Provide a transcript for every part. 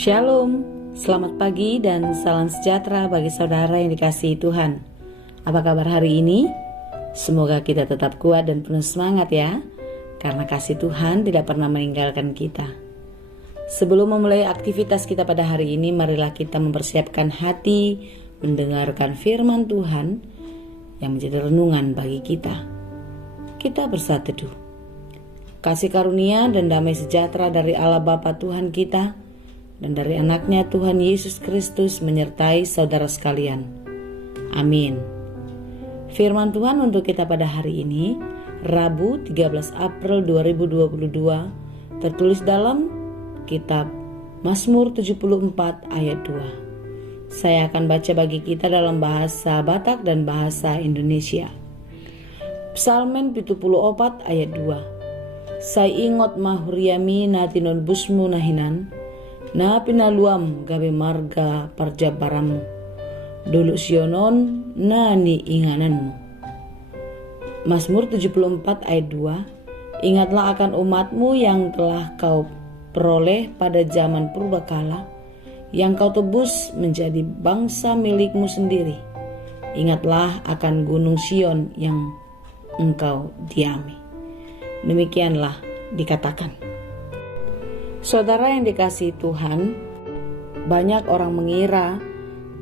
Shalom, selamat pagi dan salam sejahtera bagi saudara yang dikasihi Tuhan. Apa kabar hari ini? Semoga kita tetap kuat dan penuh semangat ya, karena kasih Tuhan tidak pernah meninggalkan kita. Sebelum memulai aktivitas kita pada hari ini, marilah kita mempersiapkan hati mendengarkan firman Tuhan yang menjadi renungan bagi kita. Kita bersatu teduh. Kasih karunia dan damai sejahtera dari Allah Bapa Tuhan kita dan dari anaknya Tuhan Yesus Kristus menyertai saudara sekalian. Amin. Firman Tuhan untuk kita pada hari ini, Rabu 13 April 2022, tertulis dalam kitab Mazmur 74 ayat 2. Saya akan baca bagi kita dalam bahasa Batak dan bahasa Indonesia. Psalmen 74 ayat 2. Sai ingot mahuriami natinon busmu nahinan, na pinaluam gabe marga parjabaramu, dulu sionon nani ingananmu. Mazmur 74 ayat 2. Ingatlah akan umatmu yang telah kau peroleh pada zaman purbakala, yang kau tebus menjadi bangsa milikmu sendiri. Ingatlah akan gunung Sion yang engkau diami. Demikianlah dikatakan. Saudara yang dikasihi Tuhan, banyak orang mengira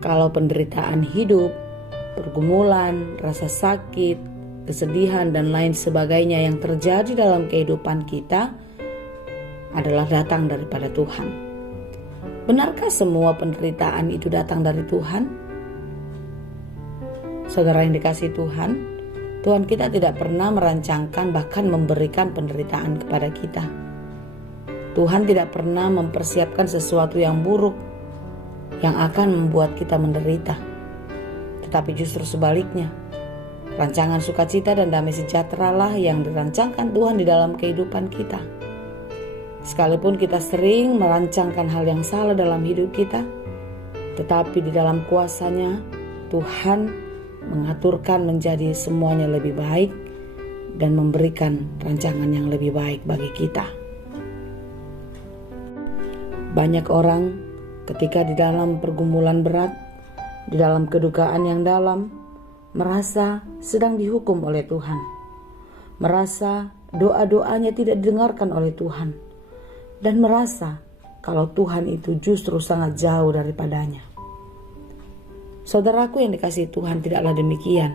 kalau penderitaan hidup, pergumulan, rasa sakit, kesedihan, dan lain sebagainya yang terjadi dalam kehidupan kita adalah datang daripada Tuhan. Benarkah semua penderitaan itu datang dari Tuhan? Saudara yang dikasihi Tuhan, Tuhan kita tidak pernah merancangkan bahkan memberikan penderitaan kepada kita. Tuhan tidak pernah mempersiapkan sesuatu yang buruk yang akan membuat kita menderita. Tetapi justru sebaliknya, rancangan sukacita dan damai sejahtera lah yang dirancangkan Tuhan di dalam kehidupan kita. Sekalipun kita sering merancangkan hal yang salah dalam hidup kita, tetapi di dalam kuasa-Nya Tuhan mengaturkan menjadi semuanya lebih baik dan memberikan rancangan yang lebih baik bagi kita. Banyak orang ketika di dalam pergumulan berat, di dalam kedukaan yang dalam, merasa sedang dihukum oleh Tuhan. Merasa doa-doanya tidak didengarkan oleh Tuhan. Dan merasa kalau Tuhan itu justru sangat jauh daripadanya. Saudaraku yang dikasihi Tuhan, tidaklah demikian.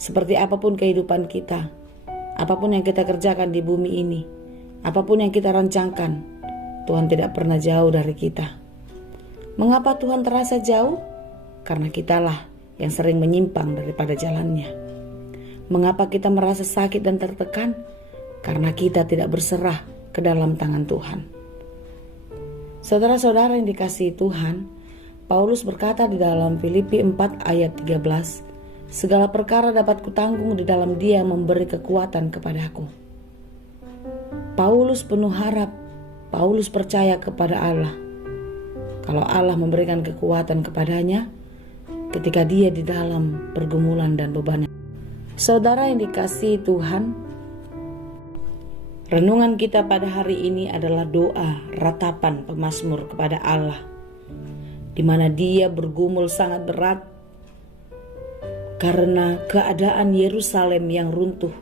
Seperti apapun kehidupan kita, apapun yang kita kerjakan di bumi ini, apapun yang kita rancangkan, Tuhan tidak pernah jauh dari kita. Mengapa Tuhan terasa jauh? Karena kitalah yang sering menyimpang daripada jalannya. Mengapa kita merasa sakit dan tertekan? Karena kita tidak berserah ke dalam tangan Tuhan. Saudara-saudara yang dikasihi Tuhan, Paulus berkata di dalam Filipi 4 ayat 13, segala perkara dapat kutanggung di dalam Dia memberi kekuatan kepadaku. Paulus penuh harap. Paulus percaya kepada Allah. Kalau Allah memberikan kekuatan kepadanya ketika dia di dalam pergumulan dan beban. Saudara yang dikasihi Tuhan, renungan kita pada hari ini adalah doa ratapan pemazmur kepada Allah, di mana dia bergumul sangat berat karena keadaan Yerusalem yang runtuh.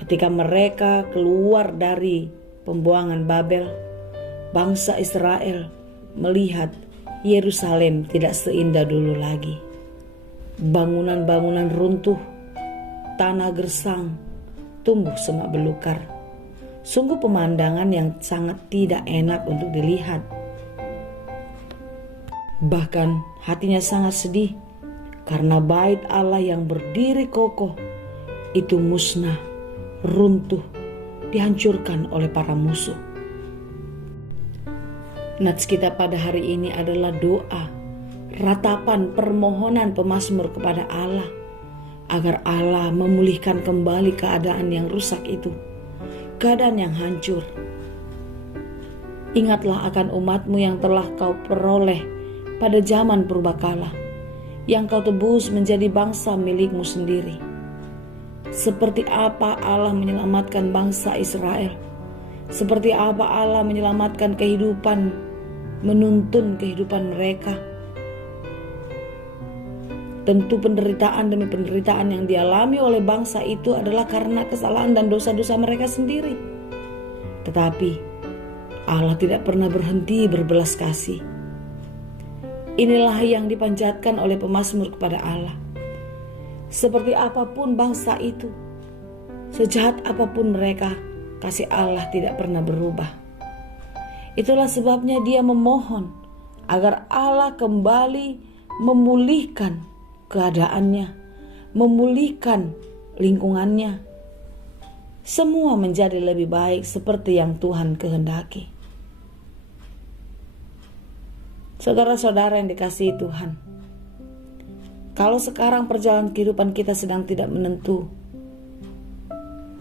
Ketika mereka keluar dari pembuangan Babel, bangsa Israel melihat Yerusalem tidak seindah dulu lagi. Bangunan-bangunan runtuh, tanah gersang, tumbuh semak belukar. Sungguh pemandangan yang sangat tidak enak untuk dilihat. Bahkan hatinya sangat sedih karena bait Allah yang berdiri kokoh itu musnah, runtuh, dihancurkan oleh para musuh. Nats kita pada hari ini adalah doa, ratapan permohonan pemazmur kepada Allah, agar Allah memulihkan kembali keadaan yang rusak itu, keadaan yang hancur. Ingatlah akan umatmu yang telah kau peroleh pada zaman purbakala, yang kau tebus menjadi bangsa milikmu sendiri. Seperti apa Allah menyelamatkan bangsa Israel, seperti apa Allah menyelamatkan kehidupan menuntun kehidupan mereka. Tentu penderitaan demi penderitaan yang dialami oleh bangsa itu adalah karena kesalahan dan dosa-dosa mereka sendiri. Tetapi Allah tidak pernah berhenti berbelas kasih. Inilah yang dipanjatkan oleh pemazmur kepada Allah. Seperti apapun bangsa itu, sejahat apapun mereka, kasih Allah tidak pernah berubah. Itulah sebabnya dia memohon agar Allah kembali memulihkan keadaannya, memulihkan lingkungannya. Semua menjadi lebih baik seperti yang Tuhan kehendaki. Saudara-saudara yang dikasihi Tuhan, kalau sekarang perjalanan kehidupan kita sedang tidak menentu,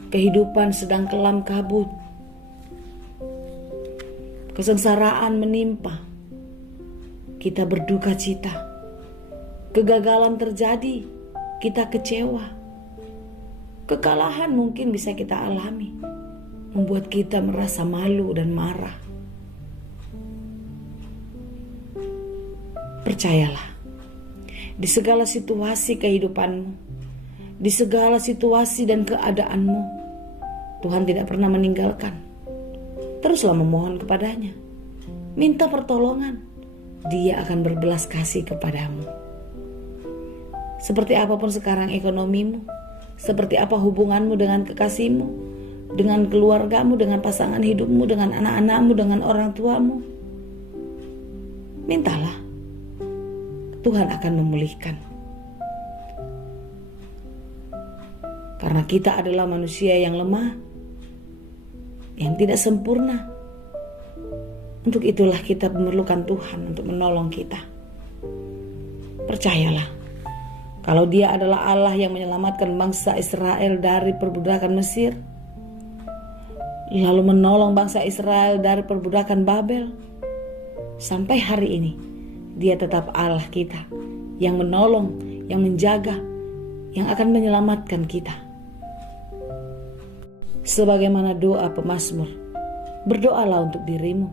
kehidupan sedang kelam kabut, kesengsaraan menimpa, kita berduka cita. Kegagalan terjadi, kita kecewa. Kekalahan mungkin bisa kita alami, membuat kita merasa malu dan marah. Percayalah, di segala situasi kehidupanmu, di segala situasi dan keadaanmu, Tuhan tidak pernah meninggalkan. Teruslah memohon kepadanya, minta pertolongan, Dia akan berbelas kasih kepadamu. Seperti apapun sekarang ekonomimu, seperti apa hubunganmu dengan kekasihmu, dengan keluargamu, dengan pasangan hidupmu, dengan anak-anakmu, dengan orang tuamu, mintalah, Tuhan akan memulihkan. Karena kita adalah manusia yang lemah, yang tidak sempurna. Untuk itulah kita memerlukan Tuhan untuk menolong kita. Percayalah, kalau Dia adalah Allah yang menyelamatkan bangsa Israel dari perbudakan Mesir, lalu menolong bangsa Israel dari perbudakan Babel, sampai hari ini Dia tetap Allah kita, yang menolong, yang menjaga, yang akan menyelamatkan kita. Sebagaimana doa pemazmur, berdoalah untuk dirimu,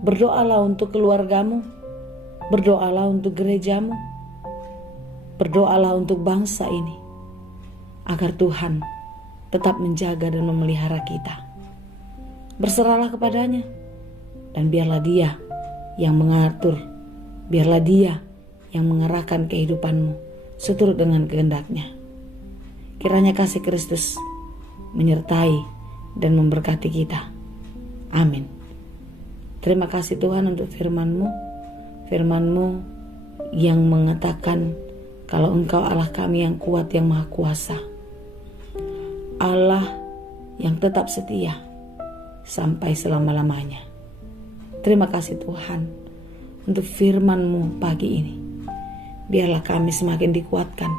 berdoalah untuk keluargamu, berdoalah untuk gerejamu, berdoalah untuk bangsa ini, agar Tuhan tetap menjaga dan memelihara kita. Berserahlah kepadanya, dan biarlah Dia yang mengatur, biarlah Dia yang mengarahkan kehidupanmu seturut dengan kehendak-Nya. Kiranya kasih Kristus menyertai dan memberkati kita. Amin. Terima kasih Tuhan untuk firman-Mu, firman-Mu yang mengatakan, kalau Engkau Allah kami yang kuat, yang maha kuasa, Allah yang tetap setia sampai selama-lamanya. Terima kasih Tuhan untuk firman-Mu pagi ini. Biarlah kami semakin dikuatkan,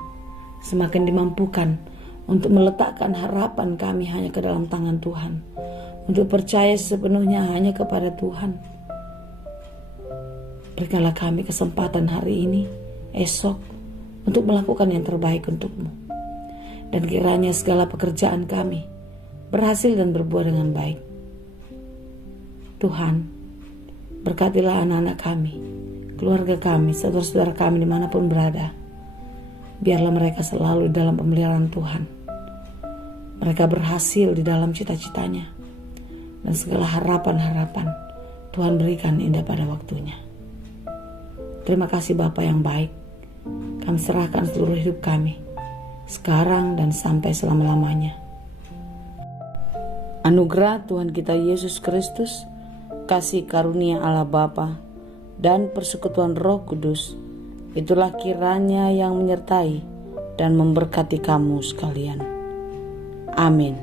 semakin dimampukan untuk meletakkan harapan kami hanya ke dalam tangan Tuhan, untuk percaya sepenuhnya hanya kepada Tuhan. Berikanlah kami kesempatan hari ini, esok, untuk melakukan yang terbaik untuk-Mu. Dan kiranya segala pekerjaan kami berhasil dan berbuah dengan baik. Tuhan, berkatilah anak-anak kami, keluarga kami, saudara-saudara kami dimanapun berada. Biarlah mereka selalu dalam pemeliharaan Tuhan. Mereka berhasil di dalam cita-citanya. Dan segala harapan-harapan Tuhan berikan indah pada waktunya. Terima kasih Bapa yang baik. Kami serahkan seluruh hidup kami, sekarang dan sampai selama-lamanya. Anugerah Tuhan kita Yesus Kristus, kasih karunia Allah Bapa, dan persekutuan Roh Kudus, itulah kiranya yang menyertai dan memberkati kamu sekalian. Amin.